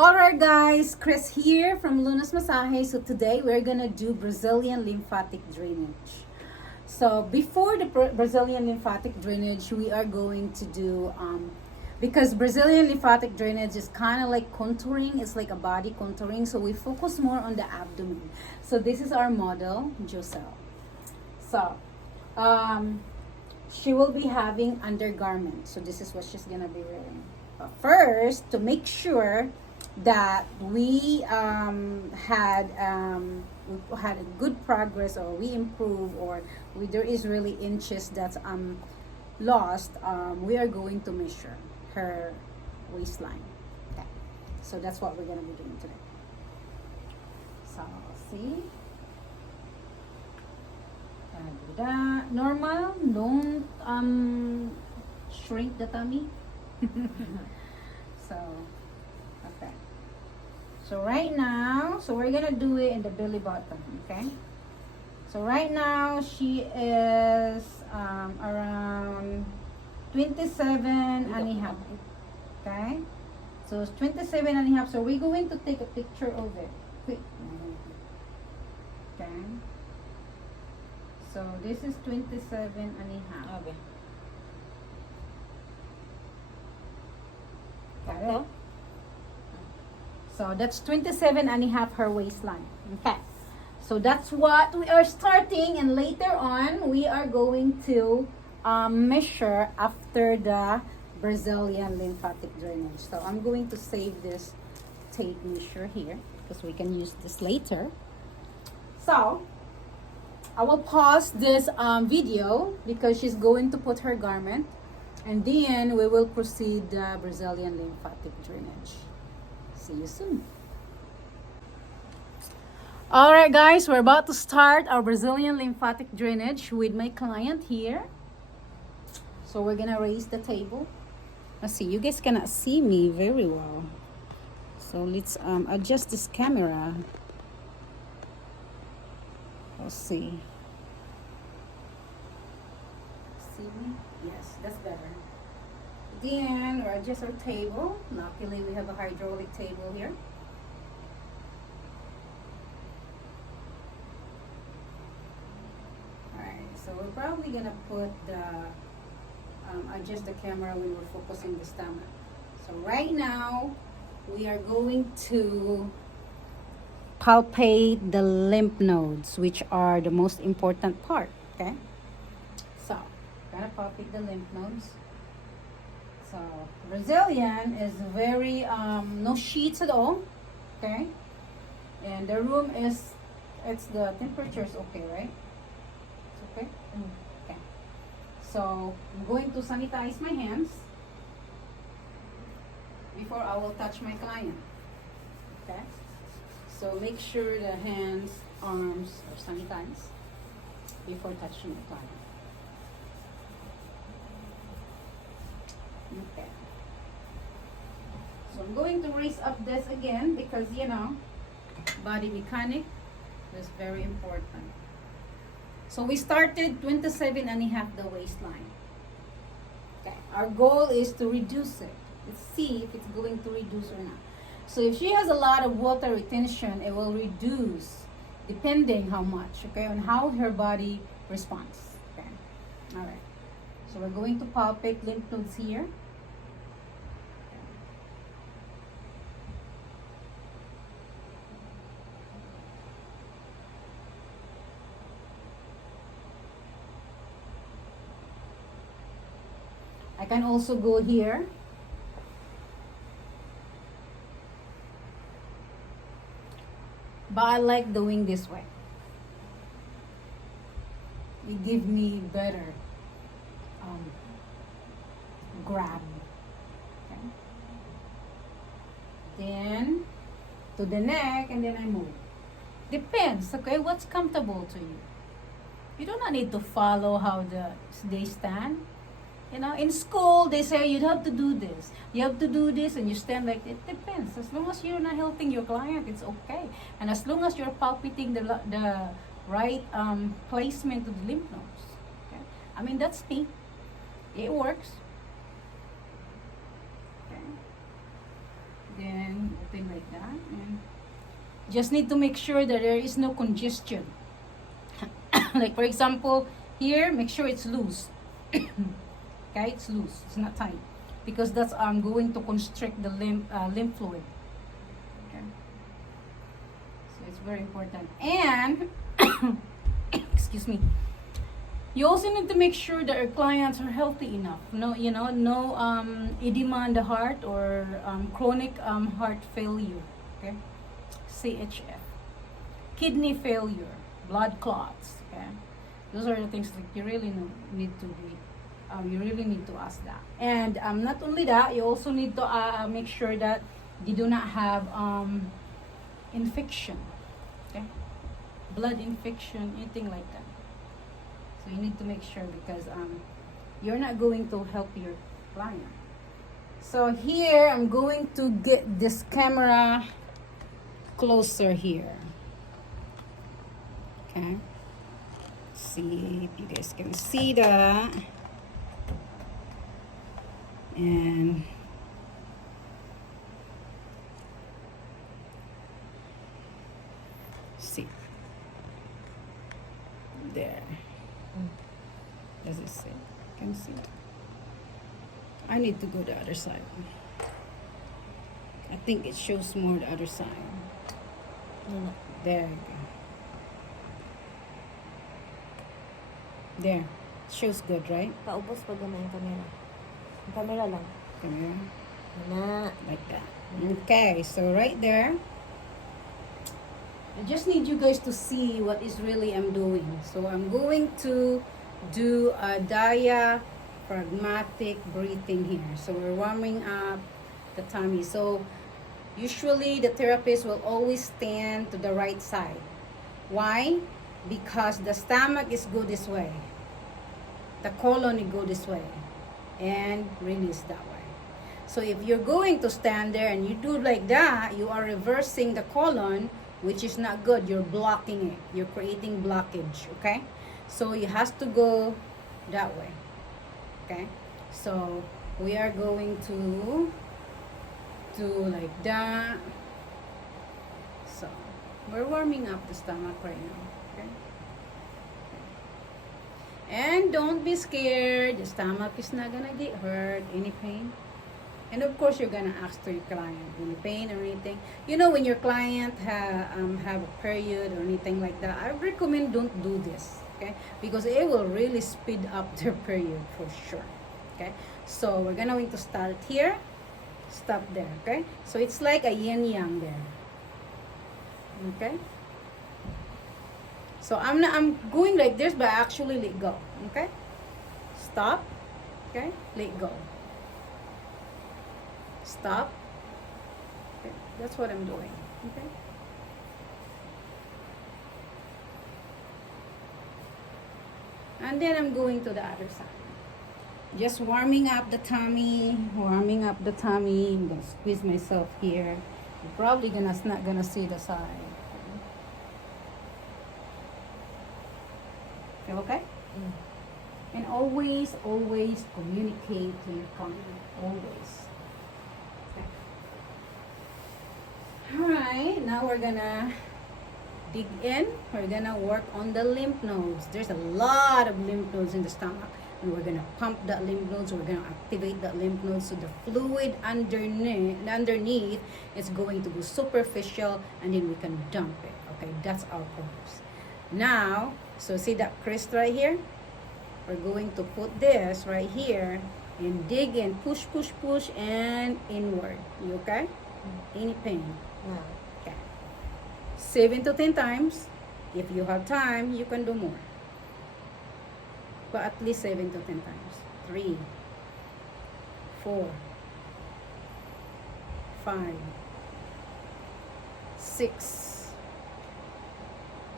Alright guys, Chris here from Luna's Massage. So today we're gonna do Brazilian lymphatic drainage. So before the Brazilian lymphatic drainage, we are going to do because Brazilian lymphatic drainage is kind of like contouring. It's like a body contouring. So we focus more on the abdomen. So this is our model, Joselle. So she will be having undergarment. So this is what she's gonna be wearing. But first, to make sure that we had a good progress, or we improve, or there is really inches that's lost, we are going to measure her waistline. Okay, so that's what we're gonna be doing today. So see, gonna do that normal. Don't shrink the tummy. So okay, so right now, so we're gonna do it in the belly button. Okay, so right now she is around 27 and a half. Okay, so it's 27 and a half. So we're going to take a picture of it quick. Okay, so this is 27 and a half. Okay. Got it? So that's 27 and a half her waistline. Okay, so that's what we are starting, and later on we are going to measure after the Brazilian lymphatic drainage. So I'm going to save this tape measure here because we can use this later. So I will pause this video because she's going to put her garment, and then we will proceed the Brazilian lymphatic drainage. See you soon. Alright guys, we're about to start our Brazilian lymphatic drainage with my client here. So we're gonna raise the table. Let's see, you guys cannot see me very well. So let's adjust this camera. Let's see. See me? Yes, that's better. Then we'll adjust our table. Luckily we have a hydraulic table here. Alright, so we're probably gonna put the adjust the camera when we're focusing the stomach. So right now we are going to palpate the lymph nodes, which are the most important part. Okay, so gonna palpate the lymph nodes. So Brazilian is very no sheets at all. Okay, and the room is, it's the temperature is okay, right? It's okay. Okay, so I'm going to sanitize my hands before I will touch my client. Okay, so make sure the hands, arms are sanitized before touching the client. Okay, so I'm going to raise up this again because, you know, body mechanic is very important. So we started 27 and a half the waistline. Okay, our goal is to reduce it. Let's see if it's going to reduce or not. So if she has a lot of water retention, it will reduce depending how much, okay, on how her body responds. Okay, all right. So we're going to palpate lymph nodes here. I can also go here. But I like doing this way. It gives me better grab. Okay. Then to the neck, and then I move. Depends, okay, what's comfortable to you. You do not need to follow how they stand. You know, in school they say you have to do this, you have to do this, and you stand like it. Depends. As long as you're not helping your client, it's okay. And as long as you're palpating the right placement of the lymph nodes. Okay, I mean, that's me. It works. Okay. Then open my like that. And just need to make sure that there is no congestion. Like for example, here, make sure it's loose. Okay, it's loose. It's not tight, because that's going to constrict the lymph fluid. Okay, so it's very important. And excuse me. You also need to make sure that our clients are healthy enough. No, no edema in the heart or chronic heart failure. Okay, CHF, kidney failure, blood clots. Okay, those are the things that you really need to be. You really need to ask that. And not only that, you also need to make sure that they do not have infection. Okay, blood infection, anything like that. So you need to make sure, because you're not going to help your client. So here I'm going to get this camera closer here. Okay. See if you guys can see that. And see there. Does it say? Can you see? I need to go the other side. I think it shows more the other side. There you go. There. Shows good, right? Paubos pag gamay yung camera. Yung camera lang. Camera. Na. Like that. Okay, so right there. I just need you guys to see what is really I'm doing. So I'm going to do a diaphragmatic breathing here. So we're warming up the tummy. So usually the therapist will always stand to the right side. Why? Because the stomach is go this way. The colon will go this way. And release that way. So if you're going to stand there and you do like that, you are reversing the colon, which is not good. You're blocking it. You're creating blockage, okay? So you have to go that way, okay? So we are going to do like that. So we're warming up the stomach right now, okay? And don't be scared. The stomach is not gonna get hurt. Any pain? And of course, you're gonna ask to your client, any pain or anything. You know, when your client have a period or anything like that, I recommend don't do this, okay? Because it will really speed up their period for sure, okay? So we're gonna to start here, stop there, okay? So it's like a yin yang there, okay? So I'm going like this, but I actually let go, okay? Stop, okay? Let go. Stop. Okay, that's what I'm doing. Okay. And then I'm going to the other side. Just warming up the tummy. Warming up the tummy. I'm gonna squeeze myself here. You're probably not gonna see the side. Feel okay? And always communicate to your client. Always. Alright, now we're gonna dig in. We're gonna work on the lymph nodes. There's a lot of lymph nodes in the stomach. And we're gonna pump that lymph nodes. We're gonna activate that lymph nodes, so the fluid underneath is going to go superficial, and then we can dump it. Okay, that's our purpose. Now, so see that crest right here? We're going to put this right here and dig in, push, and inward. You okay? Any pain? Na. Okay. 7 to 10 times. If you have time, you can do more. But at least 7 to 10 times. 3, 4, 5, 6,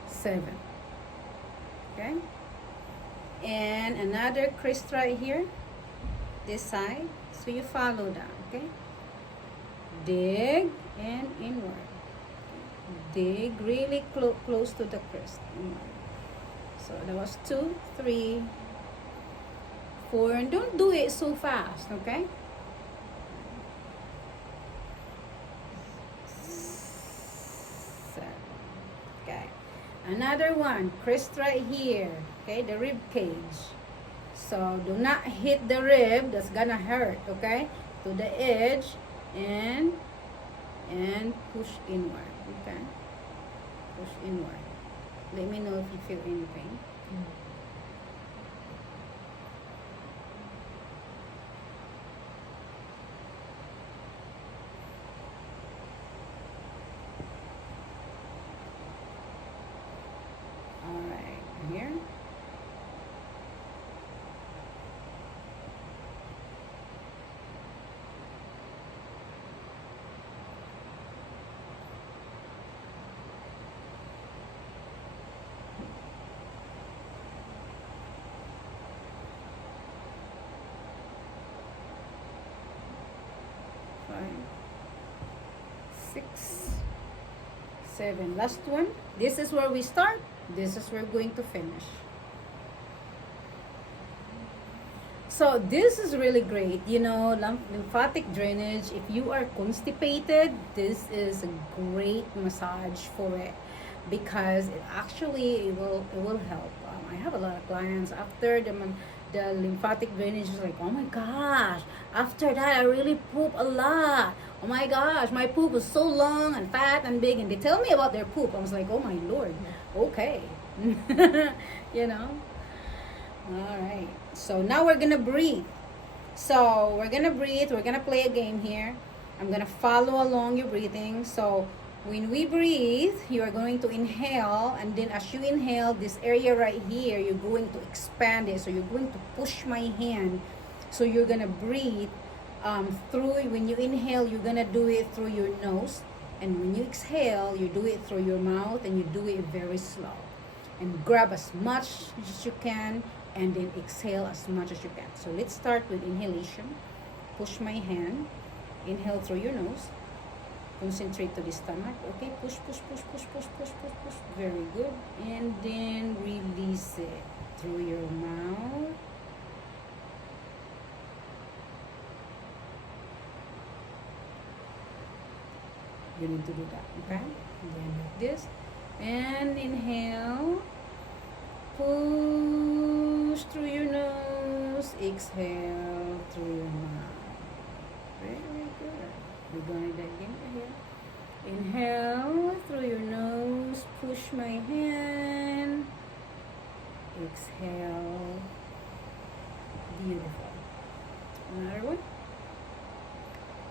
7. Okay? And another crest right here. This side. So you follow that. Okay? Dig and inward. Dig really close to the crest. Inward. So that was 2, 3, 4, and don't do it so fast, okay? Another one, crest right here. Okay, the rib cage. So do not hit the rib, that's gonna hurt. Okay, to the edge and push inward. Okay, push inward. Let me know if you feel any pain. Alright, here. Five, 6, 7. Last one. This is where we start. This is where we're going to finish. So this is really great. You know, lymphatic drainage. If you are constipated, this is a great massage for it because it actually it will help. I have a lot of clients after the lymphatic drainage is like, oh my gosh, after that I really poop a lot. Oh my gosh, my poop was so long and fat and big, and they tell me about their poop. I was like, oh my lord, okay. You know. All right, so now we're gonna breathe. So we're gonna breathe, we're gonna play a game here. I'm gonna follow along your breathing. So when we breathe, you are going to inhale, and then as you inhale, this area right here, you're going to expand it. So you're going to push my hand. So you're gonna breathe through. When you inhale, you're gonna do it through your nose, and when you exhale, you do it through your mouth, and you do it very slow. And grab as much as you can, and then exhale as much as you can. So let's start with inhalation. Push my hand. Inhale through your nose. Concentrate to the stomach. Okay, push, push, push, push, push, push, push, push. Very good. And then release it through your mouth. You need to do that, okay? And then like this. And inhale. Push through your nose. Exhale through your mouth. Very good. We're going to do that again here. Inhale through your nose. Push my hand. Exhale. Beautiful. Another one.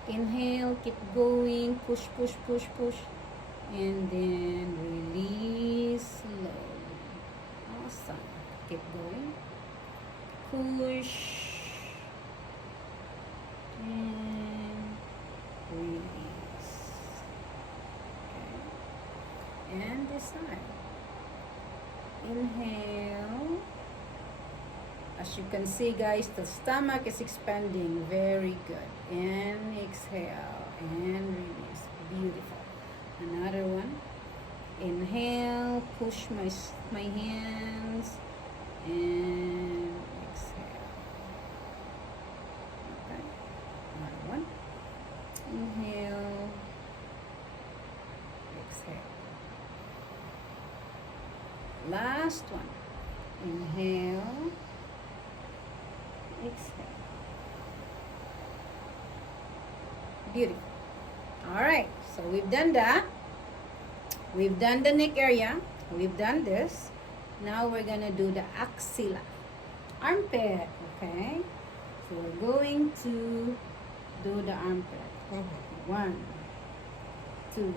Inhale, keep going. Push, push, push, push. And then release slowly. Awesome. Keep going. Push. And release. Okay. And this side. Inhale. As you can see, guys, the stomach is expanding. Very good. And exhale. And release. Beautiful. Another one. Inhale, push my hands, and exhale. Okay. Another one. Inhale, exhale. Last one. Inhale, exhale. Beautiful. All right. So we've done that. We've done the neck area. We've done this. Now we're gonna do the axilla, armpit. Okay. So we're going to do the armpit. 1, 2,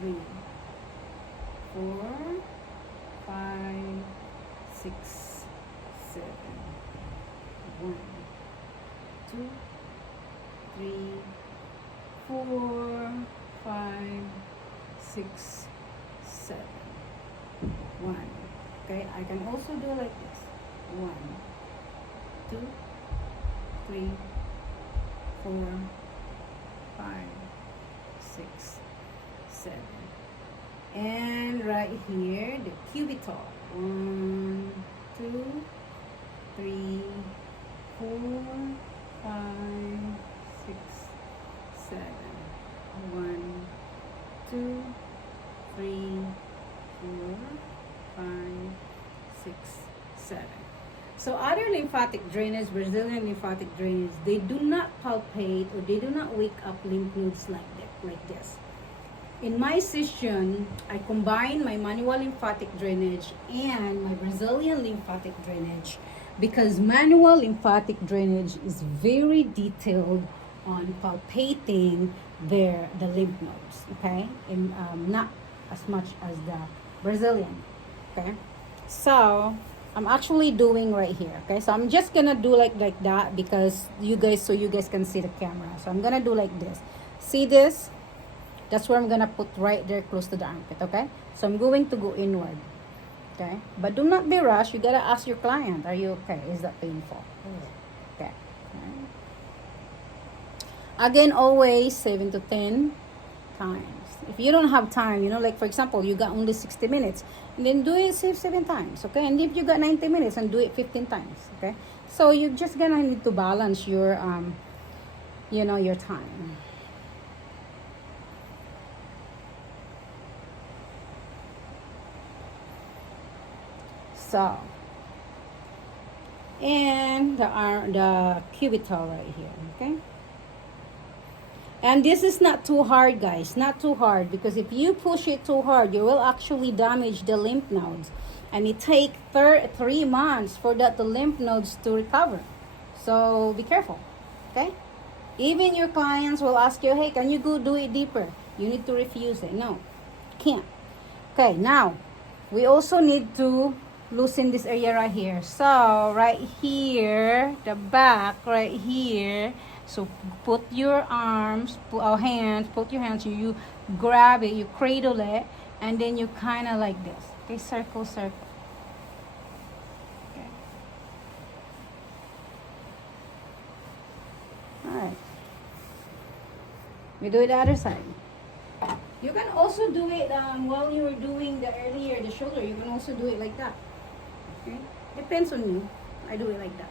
3, 4, 5, 6, 7. 1, 2, 3, 4, 5, 6, 7. 1. Okay, I can also do like this. 1, 2, 3, 4, 5, 6, 7. And right here, the cubital. 1, 2, 3, 4, 5, 6, 7. 1, 2, 3, 4, So other lymphatic drainage, Brazilian lymphatic drainage, they do not palpate or they do not wake up lymph nodes like this. In my session, I combine my manual lymphatic drainage and my Brazilian lymphatic drainage because manual lymphatic drainage is very detailed on palpating the lymph nodes, okay? And not as much as the Brazilian, okay? So I'm actually doing right here, okay? So I'm just gonna do like that because you guys can see the camera. So I'm gonna do like this. See this? That's where I'm gonna put right there close to the armpit, okay? So I'm going to go inward, okay? But do not be rushed. You gotta ask your client, are you okay? Is that painful? Okay. Alright. Again, always 7 to 10 times. If you don't have time, you know, like for example, you got only 60 minutes, and then do it 7 times, okay? And if you got 90 minutes, and do it 15 times, okay? So you're just gonna need to balance your, you know, your time. So, and the cubital right here, okay? And this is not too hard, guys, not too hard, because if you push it too hard, you will actually damage the lymph nodes, and it takes 3 months for the lymph nodes to recover. So be careful, okay? Even your clients will ask you, hey, can you go do it deeper? You need to refuse it. No, can't. Okay, now we also need to loosen this area right here. So right here, the back right here. So put your arms, put your hands, you grab it, you cradle it, and then you kind of like this. Okay, circle, circle. Okay. All right. We do it the other side. You can also do it while you were doing the shoulder. You can also do it like that. Okay, depends on you. I do it like that.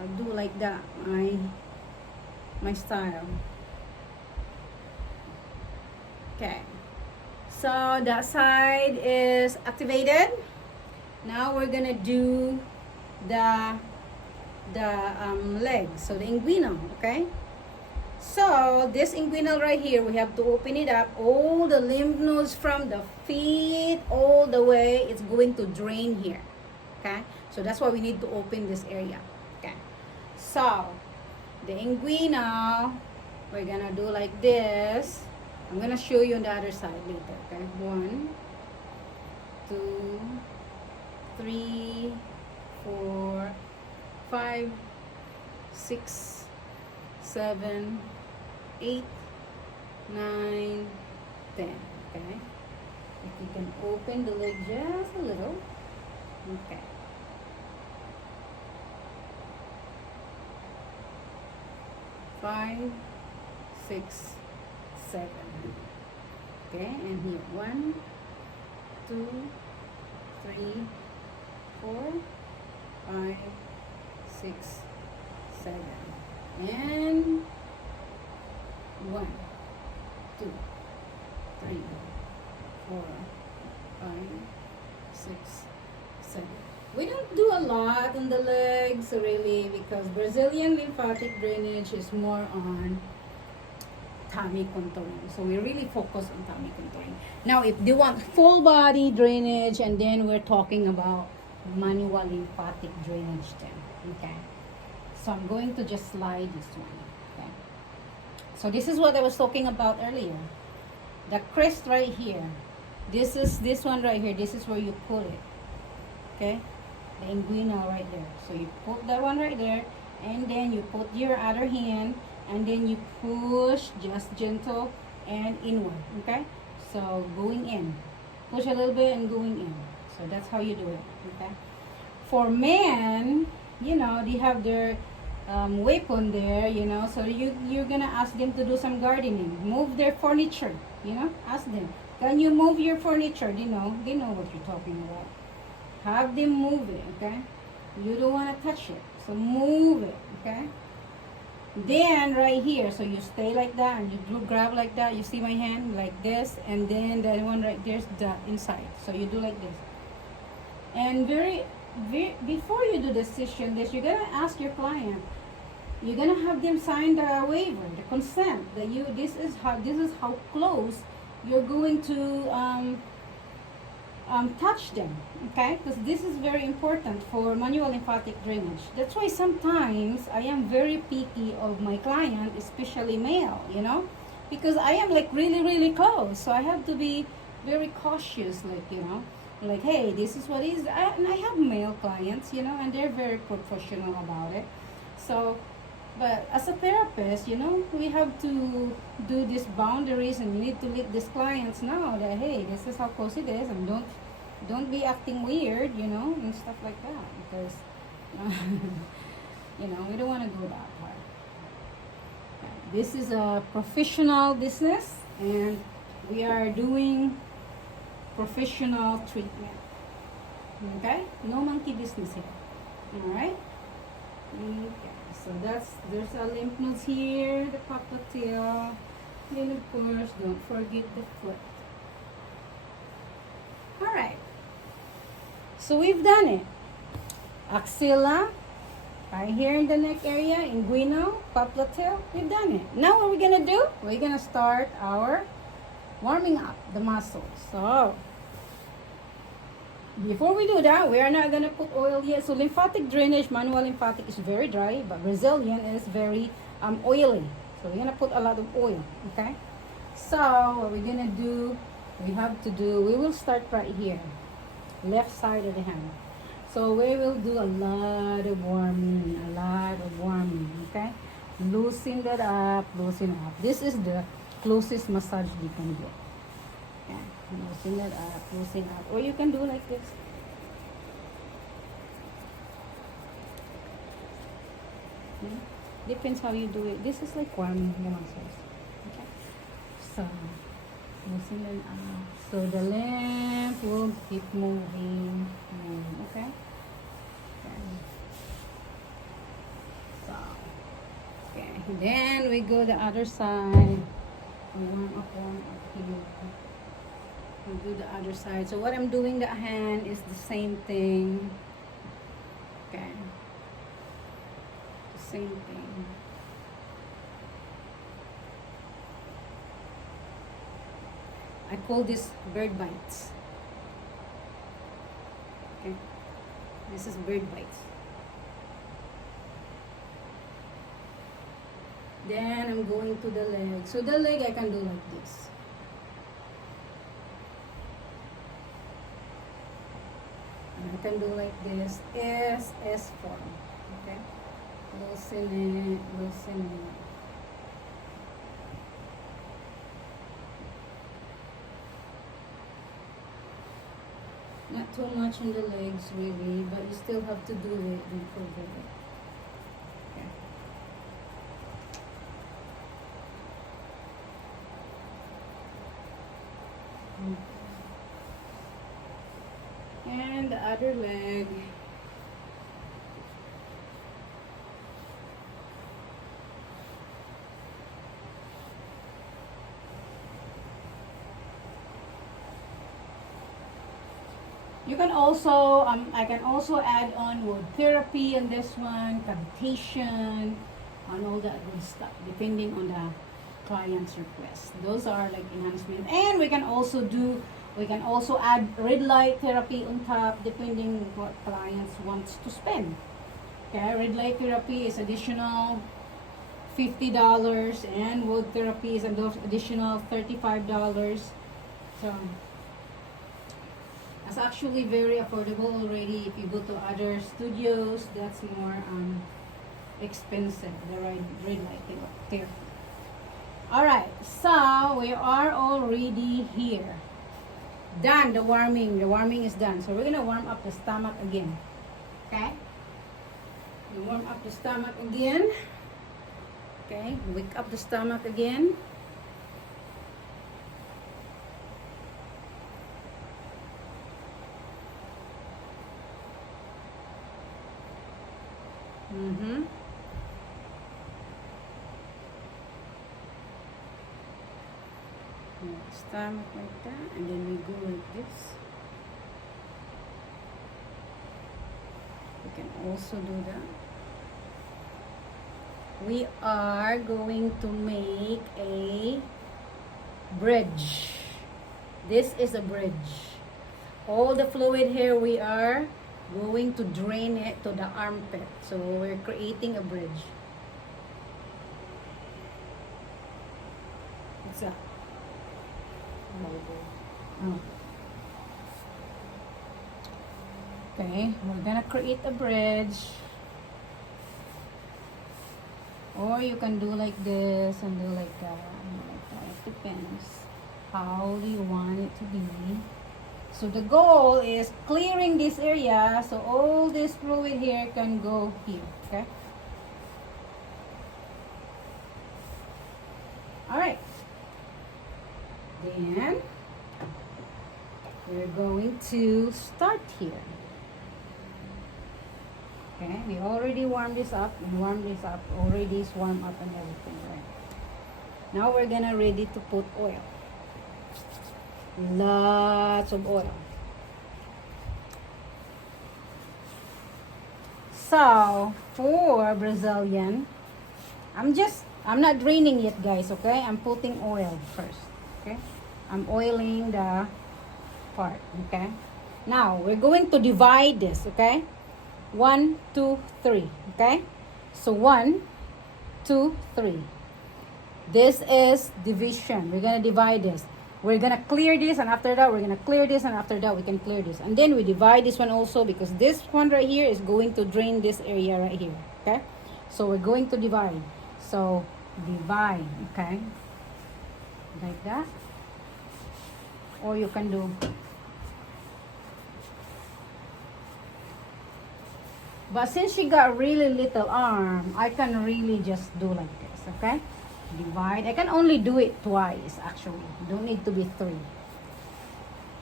I'll do like that, my style. Okay, so that side is activated. Now we're gonna do the legs, so the inguinal, okay? So this inguinal right here, we have to open it up. All the lymph nodes from the feet all the way, it's going to drain here, okay? So that's why we need to open this area. Okay, so the inguinal, we're gonna do like this. I'm gonna show you on the other side later. Okay, 1, 2, 3, 4, 5, 6, 7, 8, 9, 10. Okay, if you can open the leg just a little. Okay. 5, 6, 7. Okay, and here 1, 2, 3, 4, 5, 6, 7, and 1, 2, 3, 4, 5, 6, 7. We don't do a lot on the legs really because Brazilian lymphatic drainage is more on tummy contouring. So we really focus on tummy contouring. Now if you want full body drainage, and then we're talking about manual lymphatic drainage then. Okay. So I'm going to just slide this one. Okay. So this is what I was talking about earlier. The crest right here. This is this one right here. This is where you put it. Okay. The inguinal right there. So you put that one right there, and then you put your other hand, and then you push just gentle and inward. Okay, so going in, push a little bit and going in. So that's how you do it. Okay, for men, you know, they have their weapon there, you know, so you're gonna ask them to do some gardening, move their furniture, you know, ask them, can you move your furniture? They know what you're talking about. Have them move it, okay? You don't want to touch it, so move it, okay? Then right here, so you stay like that, and you do grab like that. You see my hand like this, and then that one right there's the inside. So you do like this, and very before you do the session, that you're gonna ask your client, you're gonna have them sign the waiver, the consent that this is how close you're going to touch them, okay? Because this is very important for manual lymphatic drainage. That's why sometimes I am very picky of my client, especially male, you know, because I am like really, really close. So I have to be very cautious, like, you know, like, hey, this is what is, and I have male clients, you know, and they're very professional about it. So, but as a therapist, you know, we have to do these boundaries, and we need to let these clients know that, hey, this is how close it is, and don't be acting weird, you know, and stuff like that, because you know, we don't want to go that far. This is a professional business, and we are doing professional treatment. Okay, no monkey business here. All right. Okay. So there's our lymph nodes here, the popliteal, then of course don't forget the foot. All right. So we've done it. Axilla, right here in the neck area, inguinal, popliteal, we've done it. Now what we're gonna do? We're gonna start our warming up the muscles. So before we do that, we are not gonna put oil yet. So lymphatic drainage, manual lymphatic is very dry, but Brazilian is very oily. So we're gonna put a lot of oil, okay? So what we're gonna do, we will start right here, left side of the hand. So we will do a lot of warming, okay? Loosen that up, loosen up. This is the closest massage you can get. Okay, loosen that up, loosen up. Or you can do like this. Okay? Depends how you do it. This is like warming the muscles. Okay? So, loosen it up. So the lymph will keep moving. Okay? So, okay. Then we go the other side. Warm up here. We do the other side. So what I'm doing the hand is the same thing. Okay. The same thing. I call this bird bites. Okay. This is bird bites. Then I'm going to the leg. So the leg I can do like this. And I can do like this. S form. Okay? Loosen it, loosen it. Not too much on the legs really, but you still have to do it and improve it. Okay. And the other leg. You can also, I can also add on wood therapy on this one, cavitation, and all that good stuff, depending on the client's request. Those are like enhancement. And we can also add red light therapy on top, depending what clients wants to spend. Okay, red light therapy is additional $50, and wood therapy is additional $35. So it's actually very affordable already. If you go to other studios, that's more expensive, the red light therapy. Alright, so we are already here. Done the warming. The warming is done. So we're gonna warm up the stomach again. Okay? We warm up the stomach again. Okay, wake up the stomach again. Stomach like that, and then we go like this. can also do that. We are going to make a bridge. This is a bridge. All the fluid here, we are going to drain it to the armpit. So we're creating a bridge. What's that? Oh. Okay, we're gonna create a bridge. Or you can do like this and do like that. It depends. How do you want it to be? So the goal is clearing this area so all this fluid here can go here. Okay? Alright. Then we're going to start here. Okay, we already warmed this up. Already is warmed up and everything, right? Now we're gonna ready to put oil. Lots of oil. So for Brazilian, I'm not draining yet, guys. Okay, I'm putting oil first. Okay, I'm oiling the part. Okay, now we're going to divide this. Okay. 1, 2, 3. Okay? So 1, 2, 3. This is division. We're gonna divide this. We're gonna clear this, and after that, we're gonna clear this, and after that, we can clear this. And then we divide this one also because this one right here is going to drain this area right here. Okay? So we're going to divide. So divide. Okay? Like that. Or you can do. But since she got really little arm, I can really just do like this, okay? Divide. I can only do it twice, actually. Don't need to be 3.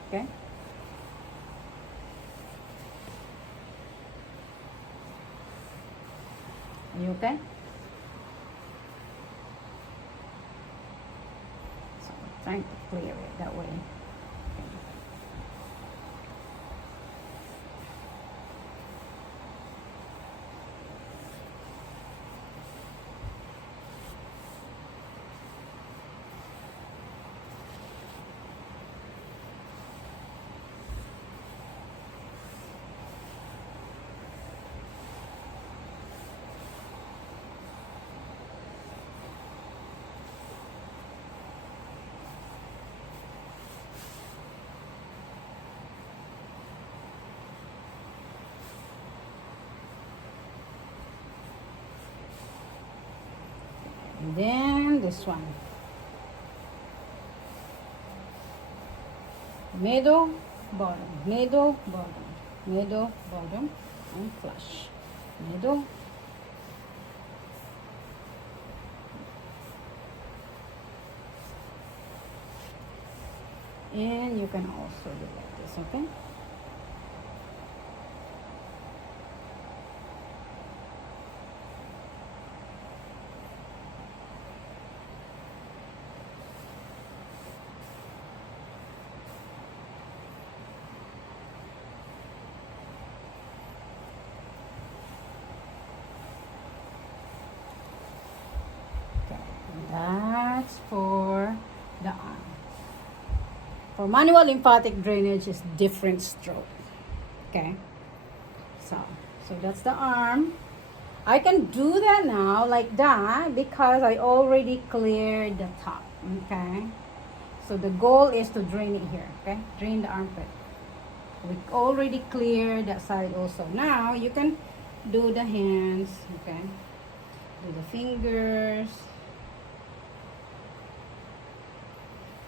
Okay? Are you okay? So I'm trying to clear it that way. And then this one. Middle, bottom, middle, bottom, middle, bottom, and flush. Middle. And you can also do like this, okay? That's for the arm. For manual lymphatic drainage is different stroke. Okay. So that's the arm. I can do that now like that because I already cleared the top. Okay. So the goal is to drain it here. Okay. Drain the armpit. We already cleared that side also. Now you can do the hands. Okay. Do the fingers.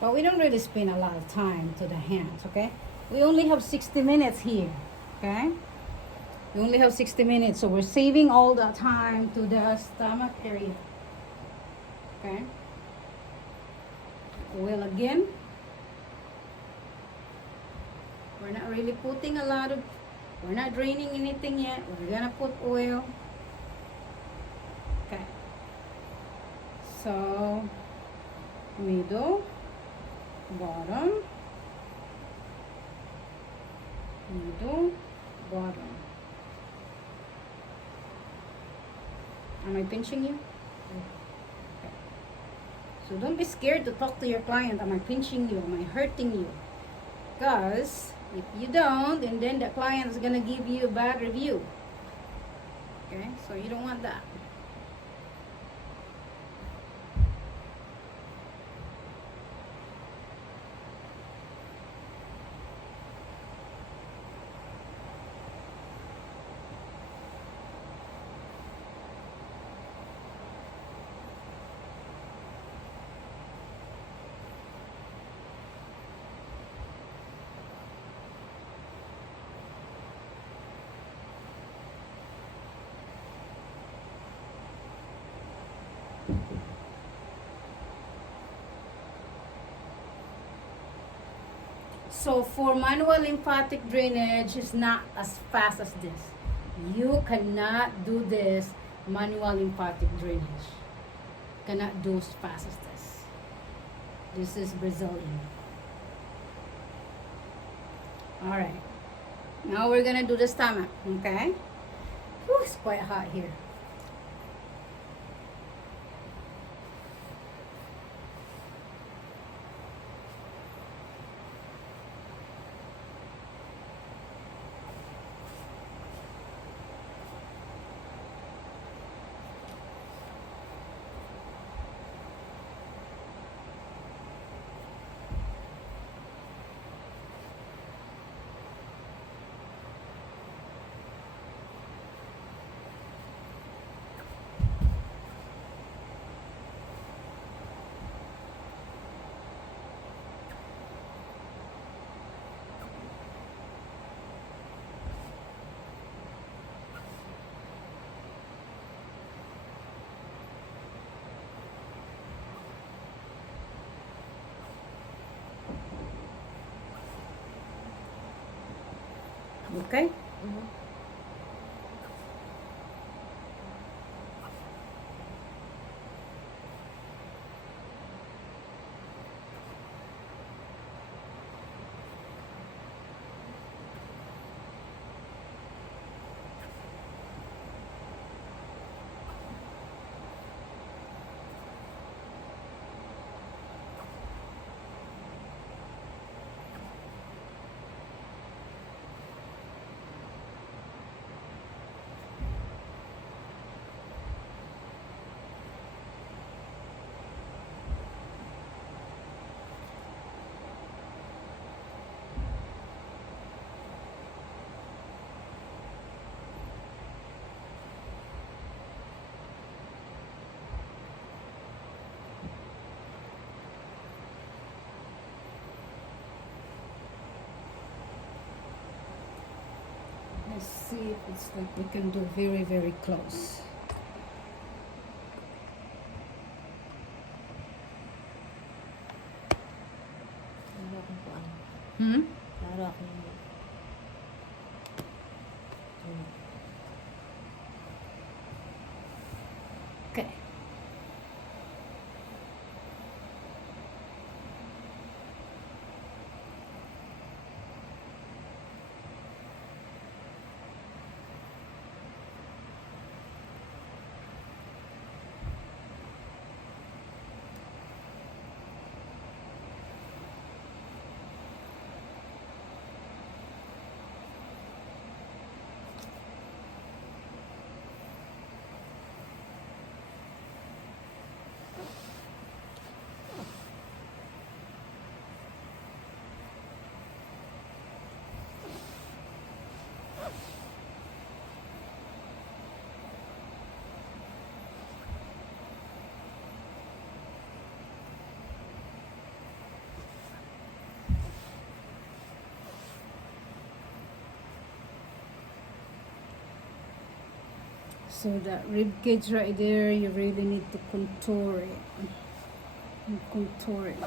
But we don't really spend a lot of time to the hands, okay? We only have 60 minutes here, okay? We only have 60 minutes, so we're saving all the time to the stomach area, okay? Well, again, we're not really putting a lot of, we're not draining anything yet. We're gonna put oil, okay? So, middle. Bottom, middle, bottom. Am I pinching you? So don't be scared to talk to your client. Am I pinching you? Am I hurting you? Because if you don't, and then the client is going to give you a bad review. Okay, so you don't want that. So for manual lymphatic drainage, is not as fast as this. You cannot do this manual lymphatic drainage. Cannot do as fast as this. This is Brazilian. Alright. Now we're gonna do the stomach, okay? Whew, it's quite hot here. Okay? Let's see if it's like we can do very, very close. Laro akong kuan. Hmm? Laro akong Okay. So that rib cage right there, you really need to contour it. Contour it.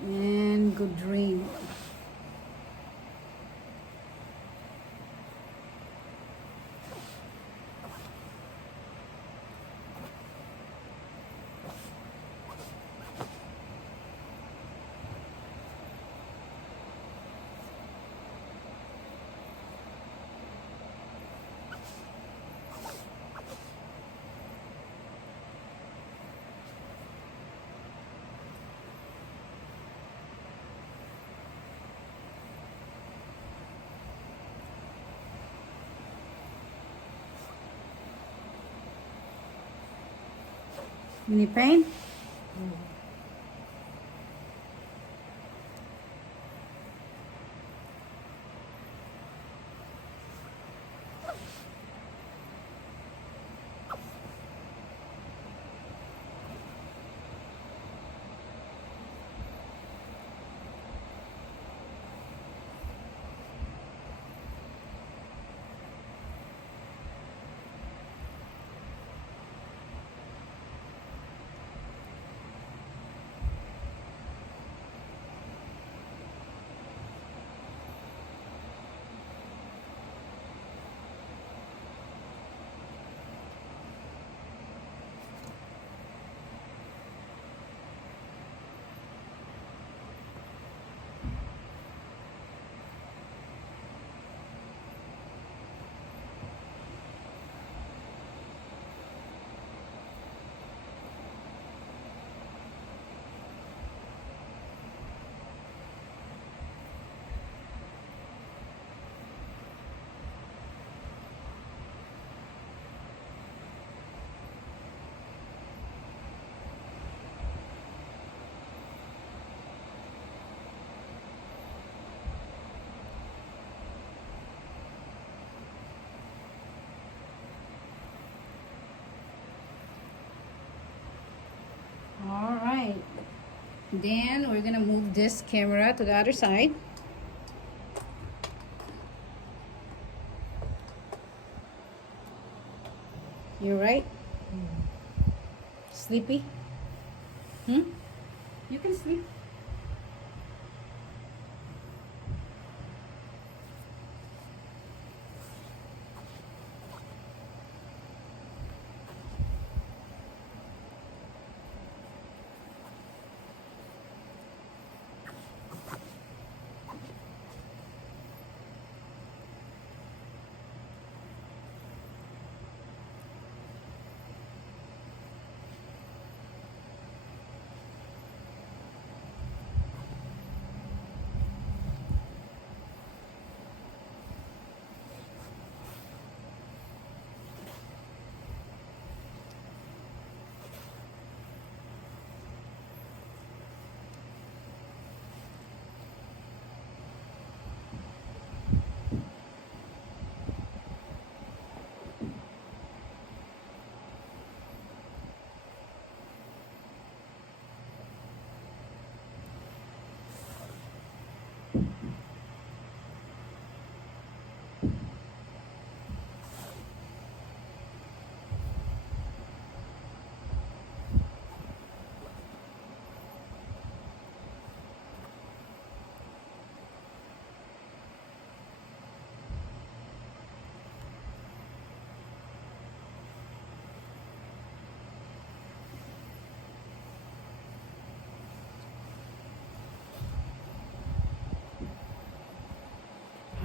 And go drain it. Any pain? All right. Then we're gonna move this camera to the other side. You right? Sleepy? You can sleep.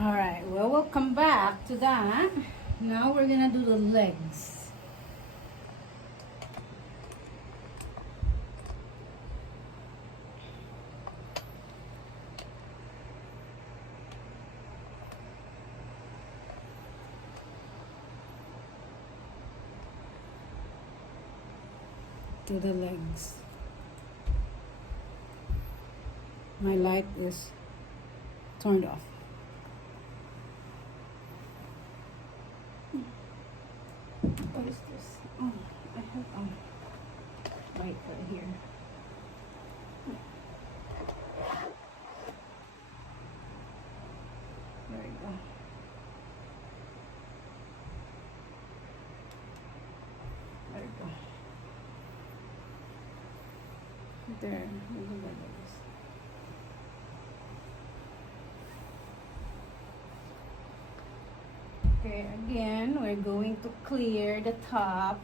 All right, well, we'll come back to that. Now we're gonna do the legs. To the legs. My light is turned off. What is this? Oh, I have light right here. There we go. There we go. There. Look at this. Okay, again, we're going to clear the top.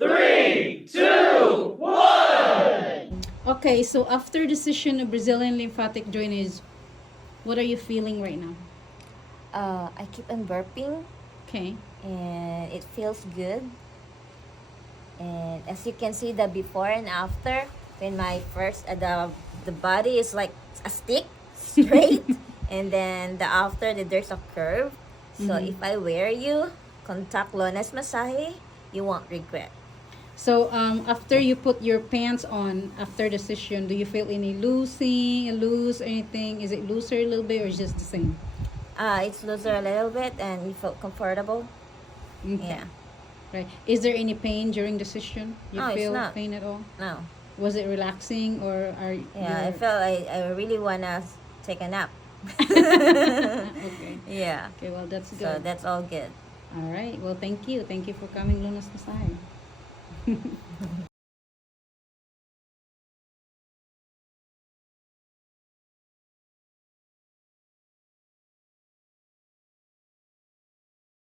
Okay, so after the session of Brazilian lymphatic drainage, what are you feeling right now? I keep on burping Okay. and it feels good. And as you can see, the before and after, when my first the body is like a stick straight, and then the after there's a curve. So Mhm. if I wear you contact loneliness massage, you won't regret. So after you put your pants on after the session, do you feel any loose, anything? Is it looser a little bit or just the same? It's looser a little bit and you feel comfortable. Okay. Yeah. Right. Is there any pain during the session? You No, it's feel not. pain at all? No. Was it relaxing or are Yeah, I you felt I really wanna take a nap. okay. Yeah. Okay, well that's So good. that's all good. All right. Well, thank you. Thank you for coming, Lunas Massage.